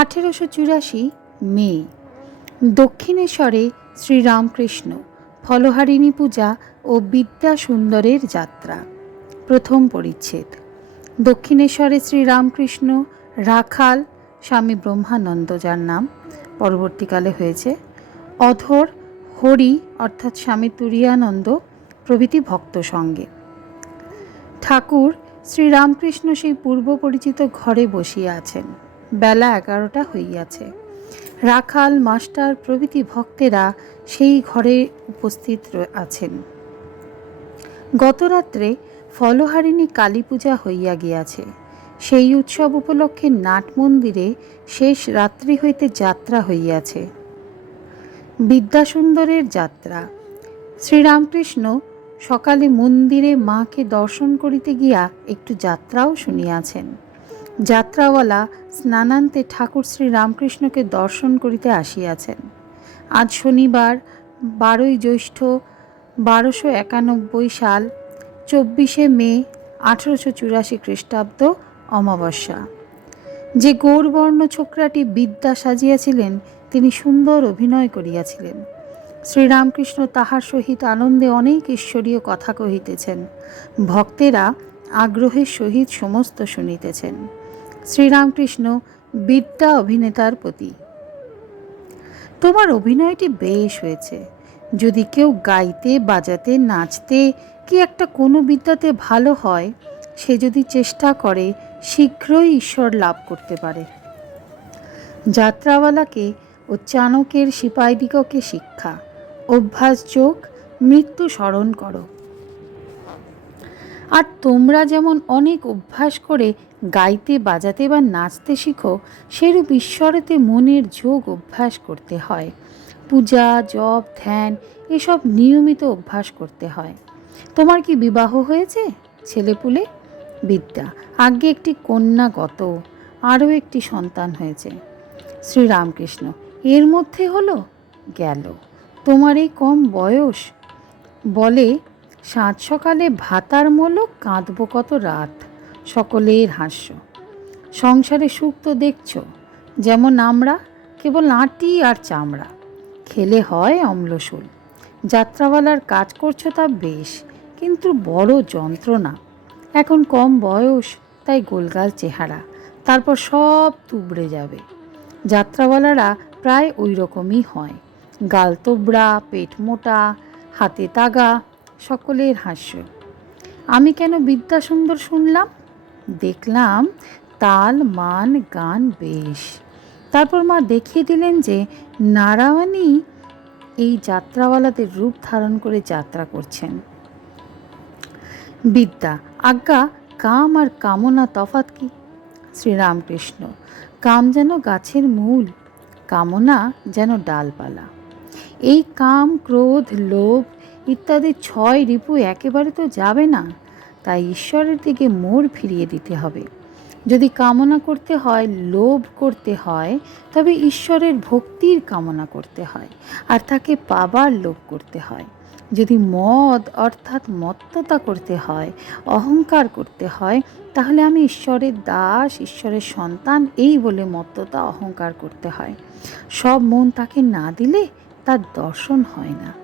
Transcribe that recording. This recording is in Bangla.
আঠেরোশো চুরাশি মে, দক্ষিণেশ্বরে শ্রীরামকৃষ্ণ ফলহারিণী পূজা ও বিদ্যা সুন্দরের যাত্রা। প্রথম পরিচ্ছেদ। দক্ষিণেশ্বরে শ্রীরামকৃষ্ণ রাখাল, স্বামী ব্রহ্মানন্দ যার নাম, পরবর্তীকালে হয়েছে অধর হরি অর্থাৎ স্বামী তুরিয়ানন্দ প্রভৃতি ভক্ত সঙ্গে। ঠাকুর শ্রীরামকৃষ্ণ সেই পূর্ব পরিচিত ঘরে বসিয়া আছেন। বেলা এগারোটা হইয়াছে। রাখাল, মাস্টার প্রভৃতি ভক্তেরা সেই ঘরে উপস্থিত আছেন। গতরাত্রে ফলহারিণী কালী পূজা হইয়া গিয়াছে। সেই উৎসব উপলক্ষে নাট মন্দিরে শেষ রাত্রি হইতে যাত্রা হইয়াছে। বিদ্যাসুন্দরের যাত্রা। শ্রীরামকৃষ্ণ সকালে মন্দিরে মাকে দর্শন করিতে গিয়া একটু যাত্রাও শুনিয়াছেন। যাত্রাওয়ালা স্নানান্তে ঠাকুর শ্রী রামকৃষ্ণকে দর্শন করিতে আসিয়াছেন। আজ শনিবার, বারোই জ্যৈষ্ঠ, বারোশো একানব্বই সাল, চব্বিশে মে, আঠেরোশো চুরাশি খ্রিস্টাব্দ অমাবস্যা। যে গৌরবর্ণ ছোকরাটি বিদ্যা সাজিয়াছিলেন, তিনি সুন্দর অভিনয় করিয়াছিলেন। শ্রীরামকৃষ্ণ তাহার সহিত আনন্দে অনেক ঈশ্বরীয় কথা কহিতেছেন। ভক্তেরা আগ্রহের সহিত সমস্ত শুনিতেছেন। শ্রীরামকৃষ্ণ বিদ্যা অভিনেতার প্রতি। তোমার অভিনয়টি বেশ হয়েছে। যদি কেউ গাইতে, বাজাতে, নাচতে কি একটা কোনো বিদ্যাতে ভালো হয়, সে যদি চেষ্টা করে, শীঘ্রই ঈশ্বর লাভ করতে পারে। যাত্রাওয়ালাকে ও চাণকের সিপাহীদিগকে শিক্ষা, অভ্যাস যোগ, মৃত্যু স্মরণ করো। আর তোমরা যেমন অনেক অভ্যাস করে গাইতে, বাজাতে বা নাচতে শিখো, সেরূপ ঈশ্বরেতে মনের যোগ অভ্যাস করতে হয়। পূজা, জপ, ধ্যান এসব নিয়মিত অভ্যাস করতে হয়। তোমার কি বিবাহ হয়েছে? ছেলেপুলে? বিদ্যা, আগে একটি কন্যা গত, আরও একটি সন্তান হয়েছে। শ্রীরামকৃষ্ণ, এর মধ্যে হলো গেল। তোমার এই কম বয়স? বলে সাত সকালে ভাতার মোলক কাঁদব কত রাত? সকলের হাস্য। সংসারে সুখ তো দেখছ, যেমন আমরা, কেবল আটি আর চামড়া। খেলে হয় অম্লশূল। যাত্রাওয়ালার কাজ করছ তা বেশ, কিন্তু বড় যন্ত্রণা। এখন কম বয়স, তাই গোলগাল চেহারা, তারপর সব তুবড়ে যাবে। যাত্রাওয়ালারা প্রায় ওই রকমই হয়। গাল তোবড়া পেট মোটা, হাতে তাগা সকলের হাস্য। আমি কেন বিদ্যা সুন্দর শুনলাম? দেখলাম তাল, মান, গান বেশ। তারপর মা দেখিয়ে দিলেন যে নারায়ণী এই যাত্রাওয়ালাদের রূপ ধারণ করে যাত্রা করছেন। বিদ্যা, আজ্ঞা, কাম আর কামনা তফাত কি? শ্রীরামকৃষ্ণ, কাম যেন গাছের মূল, কামনা যেন ডালপালা। এই কাম, ক্রোধ, লোভ ইত্যাদি ছয় রিপু একেবারে তো যাবে না, তাই ঈশ্বরের দিকে মোড় ফিরিয়ে দিতে হবে। যদি কামনা করতে হয়, লোভ করতে হয়, তবে ঈশ্বরের ভক্তির কামনা করতে হয়, আর তাকে পাবার লোভ করতে হয়। যদি মদ, অর্থাৎ মত্ততা করতে হয়, অহংকার করতে হয়, তাহলে আমি ঈশ্বরের দাস, ঈশ্বরের সন্তান, এই বলে মত্ততা, অহংকার করতে হয়। সব মন তাকে না দিলে তার দর্শন হয় না।